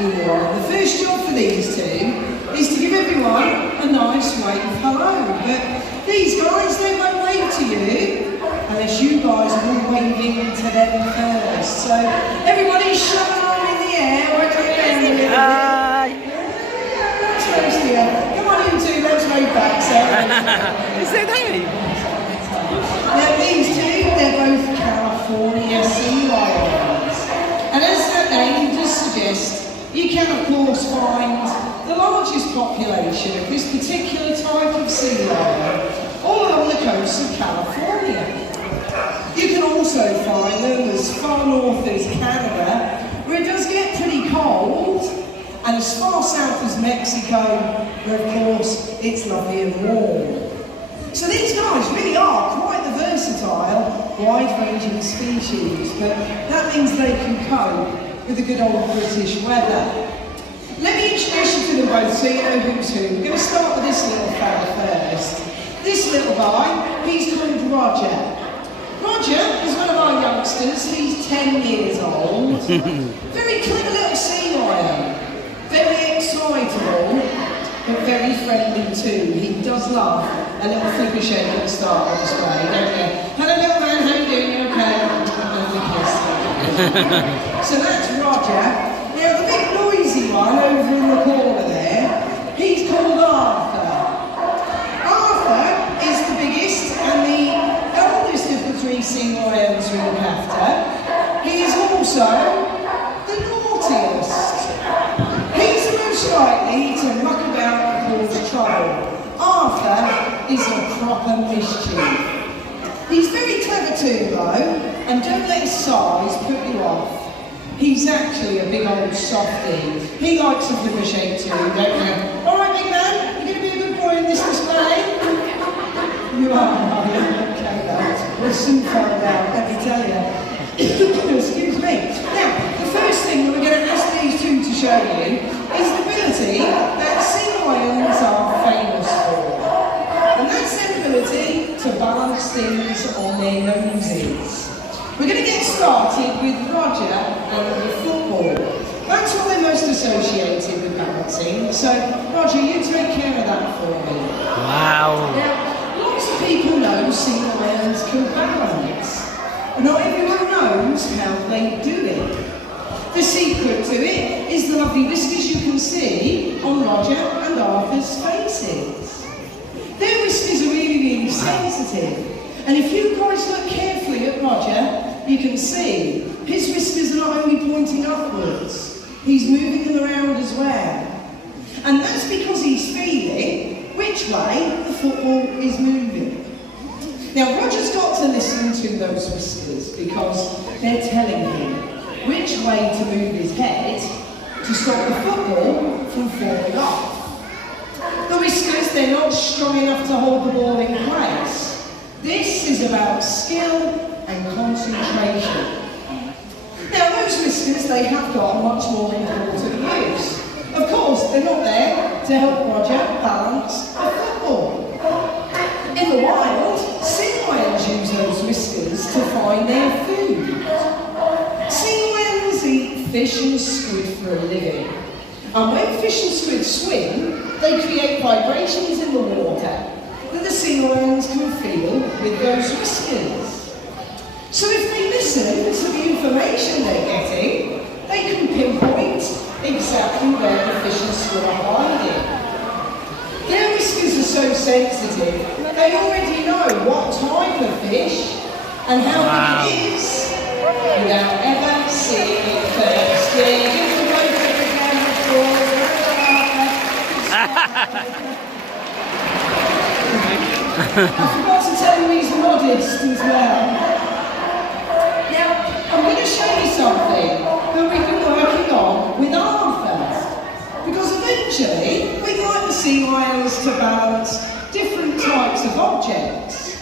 you want. The first job for these two is to give everyone a nice wave hello. But these guys, they won't wave to you unless you guys are all waving to them first. So everybody shove an arm in the air. We're going to get a little bit. Come on, you two, let's wave back. Is that they? Now these two, they're both California sea lions. And as their name does suggest, you can of course find the largest population of this particular type of sea lion all along the coast of California. You can also find them as far north as Canada, where it does get pretty cold, and as far south as Mexico, where of course it's lovely and warm. So these guys really are quite the versatile, wide-ranging species, but that means they can cope with the good old British weather. Let me introduce you to them both so you know who's who. We're going to start with this little fella first. This little guy, he's called Roger. Roger is one of our youngsters. He's 10 years old. Very clever little sea lion. Very excitable, but very friendly too. He does love a little flipper shake at the start of the spray, don't you? Hello little man, how you doing? You okay? And a kiss. So that's Roger. Now the big noisy one over in the corner there, he's called Arthur. Arthur is the biggest and the eldest of the three sea lions we look after. He is also the naughtiest. He's the most likely to muck about and cause trouble. Arthur is a proper mischief. He's very clever too though, and don't let his size put you off. He's actually a big old softie. He likes a flipper shake too, don't you? Alright big man, you're going to be a good boy in this display? You are you? Okay though, we'll soon find out, let me tell you. Excuse me. Now, the first thing that we're going to ask these two to show you is the ability that sea lions are famous for. And that's their ability to balance things on their noses. We're going to get started with Roger and the football. That's what they're most associated with balancing. So, Roger, you take care of that for me. Wow. Now, lots of people know sea lions can balance. But not everyone knows how they do it. The secret to it is the lovely whiskers you can see on Roger and Arthur's faces. Their whiskers are really, really sensitive. And if you guys look carefully at Roger, you can see his whiskers are not only pointing upwards, he's moving them around as well. And that's because he's feeling which way the football is moving. Now Roger's got to listen to those whiskers because they're telling him which way to move his head to stop the football from falling off. The whiskers, they're not strong enough to hold the ball in place. This is about skill and concentration. Now those whiskers, they have got a much more important use. Of course, they're not there to help Roger balance the football. In the wild, sea lions use those whiskers to find their food. Sea lions eat fish and squid for a living. And when fish and squid swim, they create vibrations in the water that the sea lions can feel with those whiskers. So if they listen to the information they're getting, they can pinpoint exactly where the fish and squid are hiding. Their whiskers are so sensitive, they already know what type of fish and how big it is without ever seeing it first. Yeah, give them both a big round of applause. I forgot to tell you he's modest as well. Now, I'm going to show you something that we've been working on with Arthur. Because eventually, we'd like the sea lions to balance different types of objects.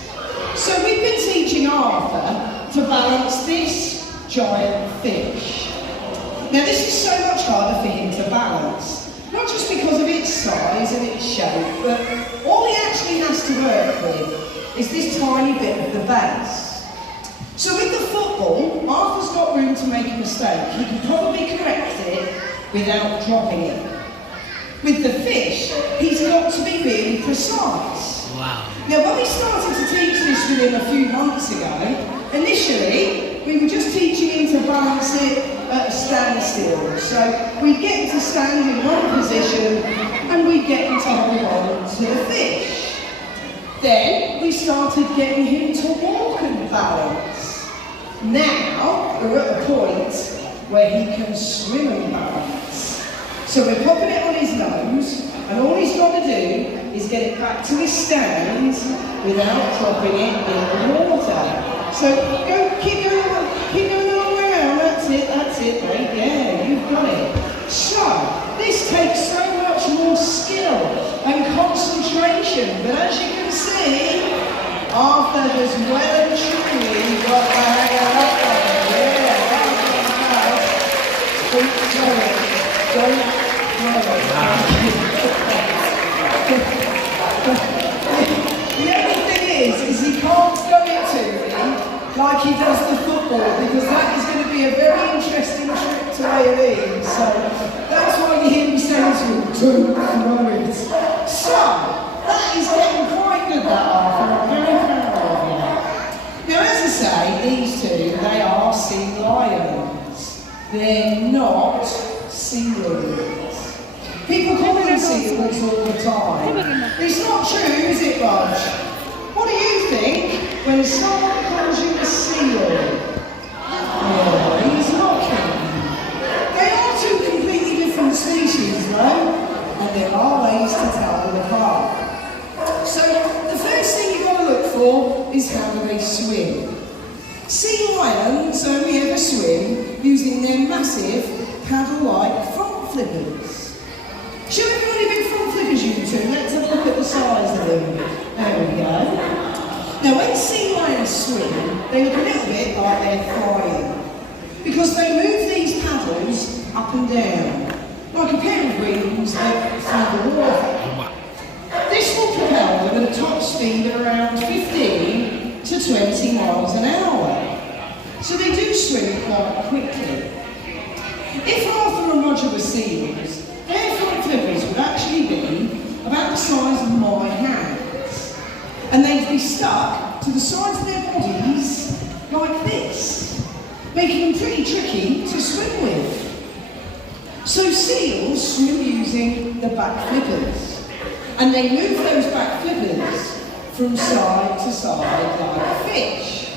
So we've been teaching Arthur to balance this giant fish. Now this is so much harder for him to balance, not just because of its size and its shape, but all he actually has to work with is this tiny bit of the base. So with the football, Arthur's got room to make a mistake. He can probably correct it without dropping it. With the fish, he's got to be really precise. Wow. Now, when we started to teach this with him a few months ago, initially we were just teaching him to balance it at a standstill. So we'd get him to stand in one position and we'd get him to hold on to the fish. Then we started getting him to walk and balance. Now we're at a point where he can swim and balance. So we're popping it on his nose, and all he's got to do is get it back to his stand without dropping it in the water. So keep going the long way around. That's it, mate. Yeah, you've got it. So this takes so much more skill and concentration, but as you can see, Arthur has well and truly got the hang of that one. Yeah, keep going. The only thing is he can't throw it to me like he does the football, because that is going to be a very interesting trip to A&E. So that's why you hear me saying to him, don't throw it. So that is getting quite good, that Arthur. I'm very proud of you. Now, as I say, these two, they are sea lions. They're not sealions. People call them seals all the time. It's not true, is it, Raj? What do you think when someone calls you a seal? Oh, he's mocking. They are two completely different species, though, and there are ways to tell them apart. So, the first thing you've got to look for is how do they swim. Sea lions only ever swim using their massive paddle-like front flippers. Show everybody big front flippers, you two. Let's have a look at the size of them. There we go. Now, when sea lions swim, they look a little bit like they're flying, because they move these paddles up and down, like a pair of wings through the water. This will propel them at a top speed of around 15 to 20 miles an hour. So they do swim quite quickly. If Arthur and Roger were seals, their front flippers would actually be about the size of my hands. And they'd be stuck to the sides of their bodies like this, making them pretty tricky to swim with. So seals swim using the back flippers. And they move those back flippers from side to side like a fish.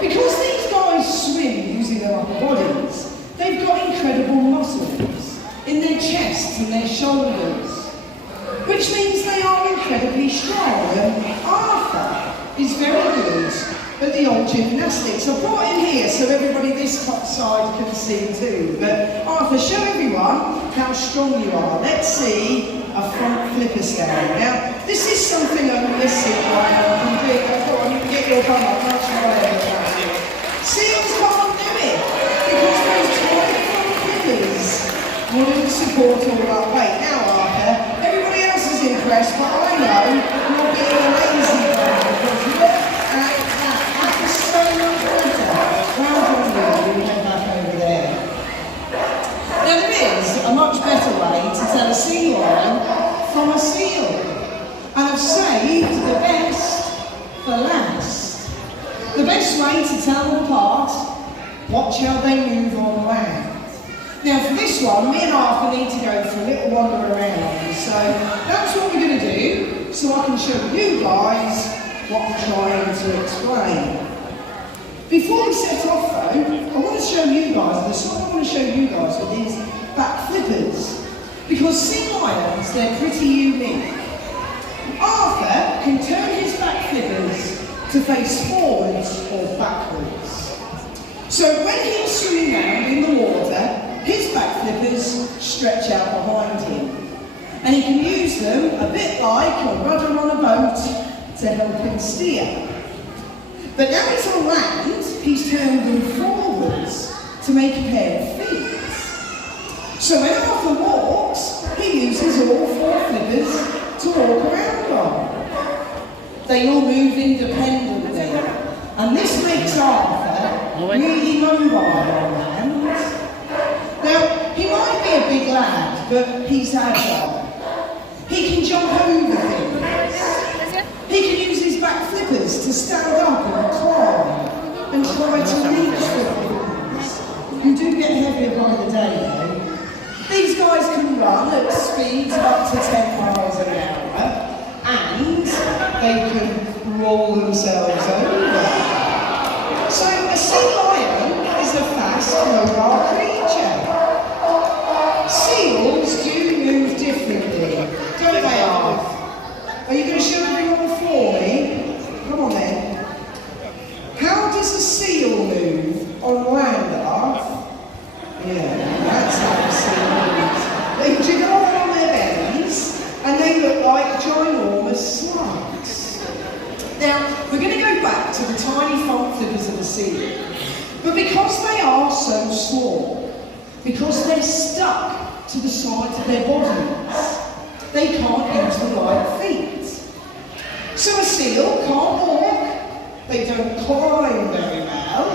Because these guys swim using their upper bodies, they've got incredible muscles in their chests and their shoulders, which means they are incredibly strong. And Arthur is very good at the old gymnastics. I brought him here so everybody this side can see too. But Arthur, show everyone how strong you are. Let's see a front flipper stand. Now, this is something only a sea lion can do. Go on, you can get your bum up much higher. Seals can't do it because those tiny front flippers wouldn't support all that weight. Now, Arthur, everybody else is impressed, but I know you're being a lazy guy, because look at that. That is so much better. Well done, you head back over there. Now, there is a much better way to tell a sea lion from a seal, and I've saved the best for last. The best way to tell them apart, watch how they move on land. Now for this one, me and Arthur need to go for a little wander around, so that's what we're going to do, so I can show you guys what I'm trying to explain. Before we set off though, I want to show you guys, the sort I want to show you guys are these back flippers, because sea lions, they're pretty unique. Arthur can turn his back flippers to face forwards or backwards. So when he's swimming around in the water, his back flippers stretch out behind him. And he can use them a bit like a rudder on a boat to help him steer. But now he's on land, he's turned them forwards to make a pair of feet. So when Arthur walks, he uses all four flippers to walk around on. They all move independently, and this makes Arthur really mobile on land. Now, he might be but he's agile. He can jump over things. He can use his back flippers to stand up and climb and try to reach for things. You do get heavier by the day though. These guys can run at speeds of up to 10 miles an hour and they can roll themselves over. So a sea lion is a fast, mobile creature. Seals do move differently, don't they, Arth? Are you going to show everyone for me? Come on then. How does a seal move on land, Arth? Yeah, that's how a seal moves. They jiggle on their bellies and they look like ginormous slugs. Now, we're going to go back to the tiny front flippers of the seal. But because they are so small, because they're stuck to the sides of their bodies, they can't use the right feet. So a seal can't walk, they don't climb very well,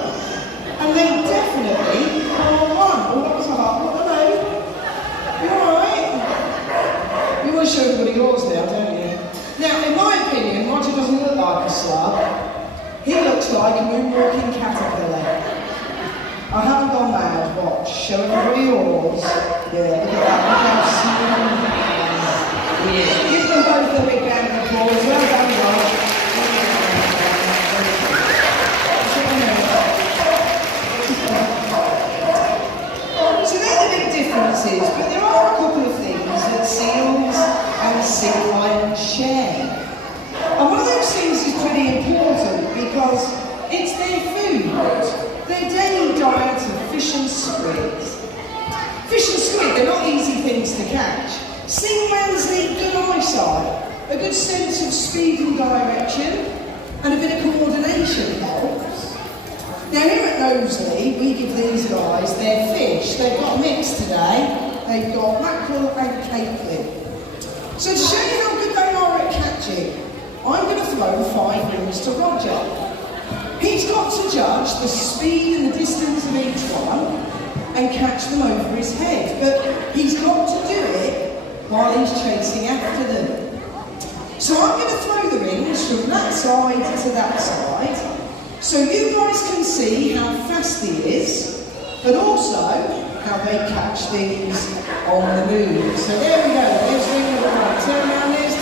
and they definitely can't run. Oh, that was hard. Hello. You alright? You want to show everybody yours now, don't you? Now, in my opinion, Roger doesn't look like a slug. He looks like a moonwalking caterpillar. I haven't gone mad, watch. Show everybody yours. Yeah, look at that. Look how smooth that is. Yeah. Give them both a big round of applause. Well done, Roger. So they're the big differences, but there are a couple of things that seals and sea lions share. And one of those things is pretty important because it's their food, their daily diet of fish and squid. Fish and squid, they're not easy things to catch. Sea lions need good eyesight, a good sense of speed and direction, and a bit of coordination helps. Now here at Knowsley, we give these guys their fish. They've got a mix today. They've got mackerel and capelin. So to show you how good they are at catching, I'm going to throw 5 rings to Roger. He's got to judge the speed and the distance of each one and catch them over his head, but he's got to do it while he's chasing after them. So I'm going to throw the rings from that side to that side, so you guys can see how fast he is, but also how they catch things on the move. So there we go, there's ring number 1, turn around, there's 2,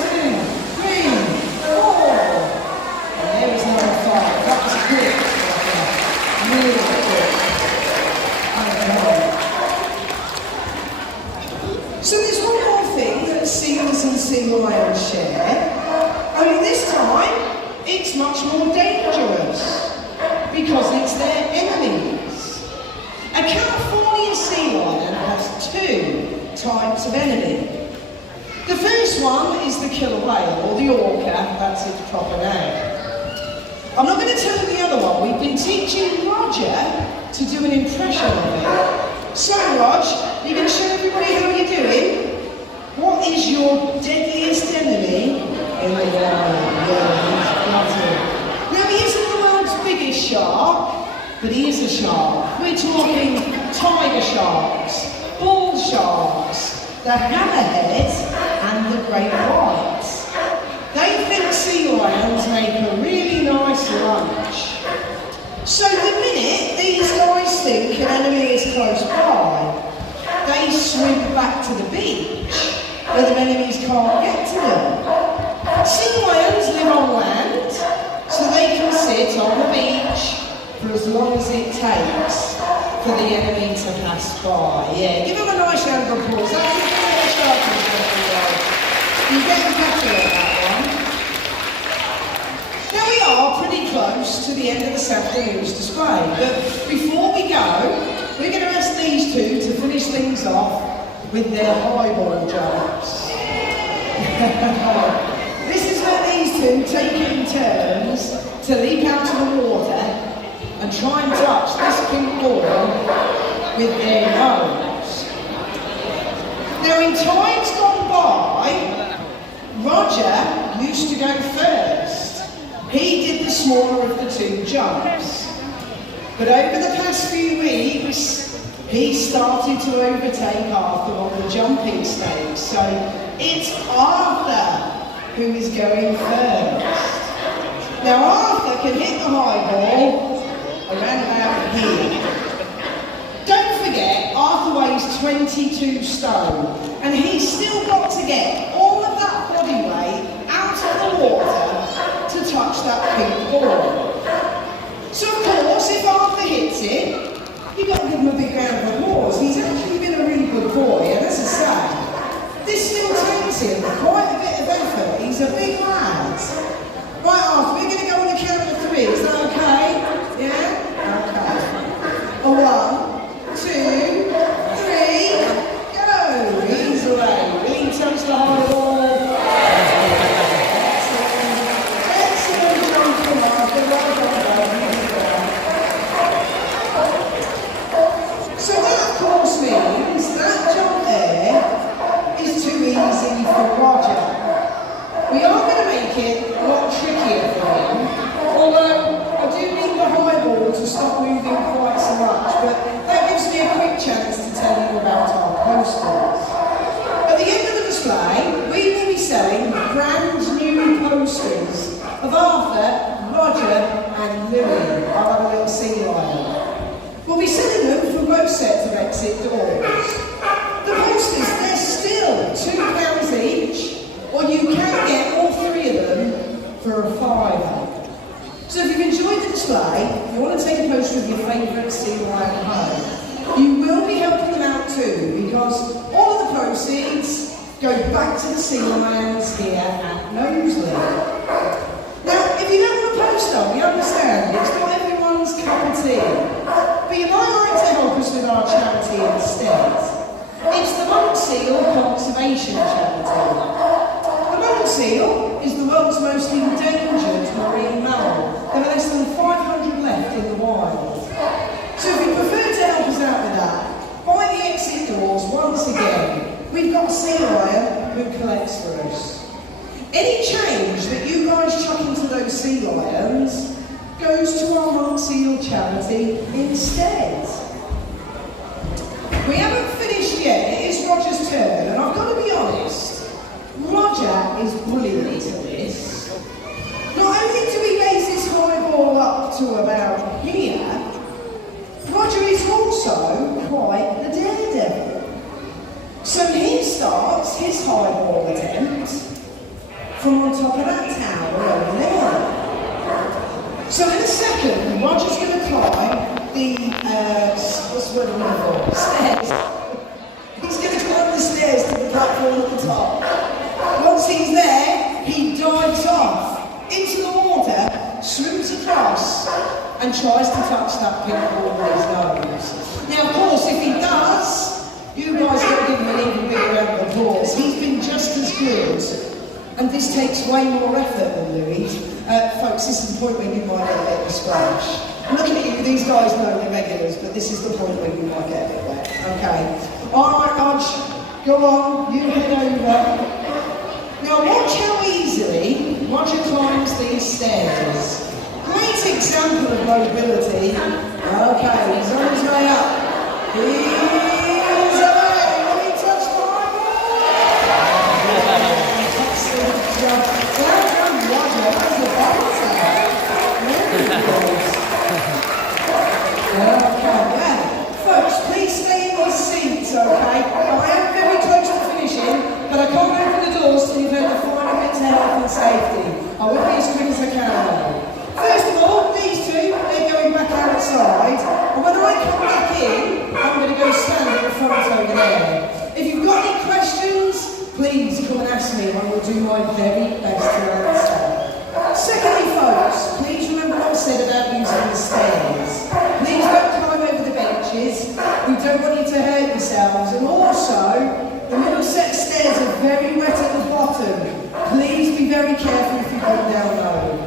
3, 4, and there is number 5. That was quick, really quick. So there's one more thing that seals and sea lions share, only this time it's much more dangerous because it's their enemies. A California sea lion has 2 types of enemy. The first one is the killer whale, or the orca, that's its proper name. I'm not going to tell you the other one. We've been teaching Roger to do an impression of it. So, Rog, you can show everybody how you're doing. What is your deadliest enemy in the world? Now, he isn't the world's biggest shark, but he is a shark. We're talking tiger sharks, bull sharks, the hammerhead, and the great whites. They think sea lions make a really nice lunch. So the minute these guys think an enemy is close by, they swim back to the beach where the enemies can't get to them. Sea lions live on land, so they can sit on the beach for as long as it takes for the enemy to pass by. Yeah, give them a nice round of applause. That's a good shark. You get the picture of that one. Now we are pretty close to the end of this afternoon's display, but before we go, we're going to ask these 2 to finish things off with their highball jumps. This is where these 2 take it in turns to leap out of the water and try and touch this pink ball with their nose. Now in times gone by, Roger used to go first. He did the smaller of the 2 jumps. But over the past few weeks, he started to overtake Arthur on the jumping stage. So it's Arthur who is going first. Now Arthur can hit the high ball around about here. Don't forget, Arthur weighs 22 stone, and he's still got to get all of that body weight out of the water to touch that pink ball. So of course, if Arthur hits it, you've got to give him a big round of applause. He's actually been a really good boy, and as I say, this still takes him quite a bit of effort. He's a big lad. Right, Arthur, we're going to go on the count of 3. Is that okay? Yeah? Okay. 1, 2, 3, go! He's away. Really touch the high ball. Excellent jump from Arthur. Well done. So that, of course, means that jump there is too easy for Roger. We are going to make it a lot trickier for him, although I do need the high ball to stop moving quite so much, but that gives me a quick chance to tell you about our posters. At the end of the display, we will be selling brand new posters of Arthur, Roger and Louis. I'll have a little sea lion. We'll be selling them for both sets of exit doors. The posters, they're still £2 each, or you can get all 3 of them for a £5. So if you've enjoyed the display, if you want to take a poster of your favourite sea lion home, you will be helping them out too, because all of the proceeds go back to the sea lions here at Knowsley. Now, if you don't want a poster, we understand, it's not everyone's cup of tea, but you might like to help us with our charity instead. It's the Monk Seal Conservation Charity. The monk seal is the world's most endangered marine mammal. There are less than 500 left in the wild. So if you prefer to help us out with that, by the exit doors, once again, we've got a sea lion who collects for us. Any change that you guys chuck into those sea lions goes to our monk seal charity instead. We haven't finished yet. It is Roger's turn, and I've got to be honest, Roger is brilliant at this. Not only do we raise this high ball up to about here, Roger is also quite the daredevil. So he starts his high ball attempt from on top of that tower over there. So in a second, Roger's going to climb the, what's the word I'm looking for? Stairs. He's going to climb the stairs to the platform at the top. Once he's there, he dives off into the water, swims across, and tries to touch that pink ball with his nose. Now, of course, if he does, you guys got to give him an even bigger round of applause. He's been just as good, and this takes way more effort than Louis. Folks, this is the point where you might get a bit of a splash. I'm looking at you, these guys know they're regulars, but this is the point where you might get a bit wet. Okay. Alright, Rog, go on, you head over. Now watch how easily Roger climbs these stairs. Great example of mobility. Okay, he's on his way up. He's away. Will he touch the high ball? Well done, Roger. That's the bouncer. Okay, well, folks, please stay in these seats, okay? I am very close to finishing, but I can't open the doors till you've heard the final bits of health and safety. I will be as quick as I can. First of all, these two, they're going back outside, and when I come back in, I'm going to go stand at the front over there. If you've got any questions, please come and ask me, and I will do my very best to answer. Secondly, folks, please remember what I said about using the stairs. Please don't climb over the benches. We don't want you to hurt yourselves. And also, the middle set of stairs are very wet at the bottom. Please be very careful if you go down low.